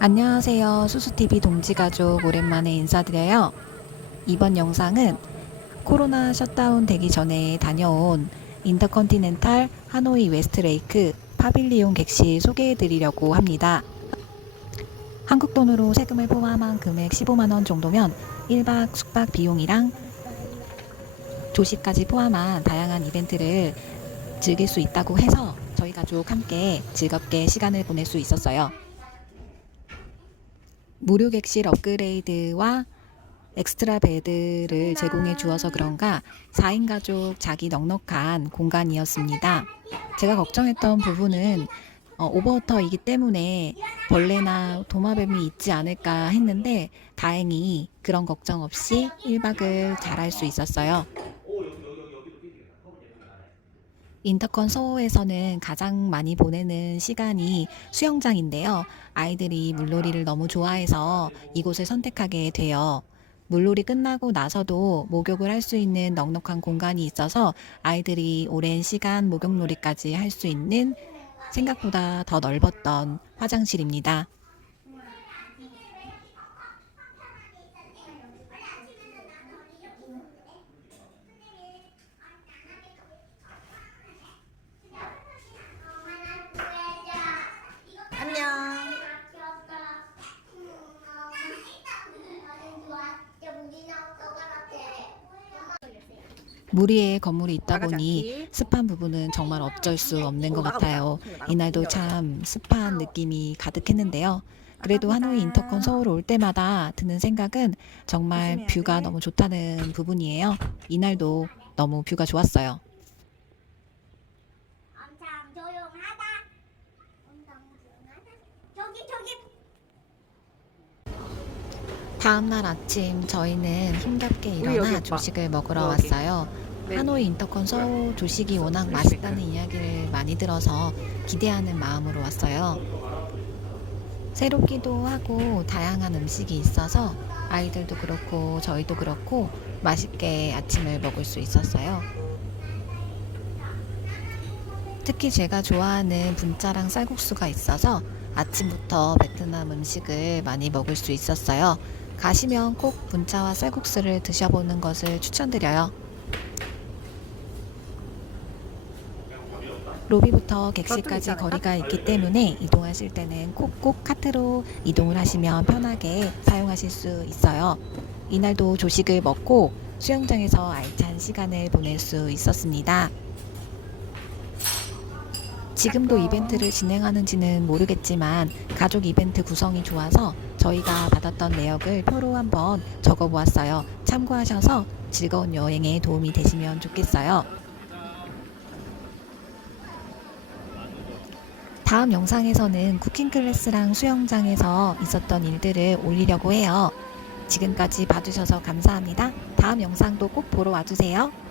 안녕하세요. 수수TV 동지가족 오랜만에 인사드려요. 이번 영상은 코로나 셧다운 되기 전에 다녀온 인터컨티넨탈 하노이 웨스트레이크 파빌리온 객실 소개해 드리려고 합니다. 한국 돈으로 세금을 포함한 금액 15만원 정도면 1박 숙박 비용이랑 조식까지 포함한 다양한 이벤트를 즐길 수 있다고 해서 저희 가족 함께 즐겁게 시간을 보낼 수 있었어요. 무료 객실 업그레이드와 엑스트라 베드를 제공해 주어서 그런가 4인 가족 자기 넉넉한 공간이었습니다. 제가 걱정했던 부분은 어, 오버워터이기 때문에 벌레나 도마뱀이 있지 않을까 했는데 다행히 그런 걱정 없이 1박을 잘 할 수 있었어요. 인터컨 서호에서는 가장 많이 보내는 시간이 수영장인데요. 아이들이 물놀이를 너무 좋아해서 이곳을 선택하게 돼요. 물놀이 끝나고 나서도 목욕을 할 수 있는 넉넉한 공간이 있어서 아이들이 오랜 시간 목욕놀이까지 할 수 있는 생각보다 더 넓었던 화장실입니다. 안녕. 무리의 건물이 있다 보니. 습한 부분은 정말 어쩔 수 없는 것. 같아요. 나가보자. 이날도 참 습한 느낌이 가득했는데요. 그래도 하노이 인터컨 서울 올 때마다 드는 생각은 정말 뷰가 돼. 너무 좋다는 부분이에요. 이날도 너무 뷰가 좋았어요. 엄청 조용하다. 엄청 조용하다. 저기 저기 다음 날 아침 저희는 힘겹게 일어나. 조식을 먹으러. 왔어요. 네. 하노이 인터컨 서울 조식이 워낙. 맛있다는 이야기를 많이 들어서 기대하는 마음으로 왔어요. 새롭기도 하고 다양한 음식이 있어서 아이들도 그렇고 저희도 그렇고 맛있게 아침을 먹을 수 있었어요. 특히 제가 좋아하는 분짜랑 쌀국수가 있어서 아침부터 베트남 음식을 많이 먹을 수 있었어요. 가시면 꼭 분짜와 쌀국수를 드셔보는 것을 추천드려요. 로비부터 객실까지 거리가 있기 때문에 이동하실 때는 꼭꼭 카트로 이동을 하시면 편하게 사용하실 수 있어요. 이날도 조식을 먹고 수영장에서 알찬 시간을 보낼 수 있었습니다. 지금도 이벤트를 진행하는지는 모르겠지만 가족 이벤트 구성이 좋아서 저희가 받았던 내역을 표로 한번 적어 보았어요. 참고하셔서 즐거운 여행에 도움이 되시면 좋겠어요. 다음 영상에서는 쿠킹 클래스랑 수영장에서 있었던 일들을 올리려고 해요. 지금까지 봐주셔서 감사합니다. 다음 영상도 꼭 보러 와주세요.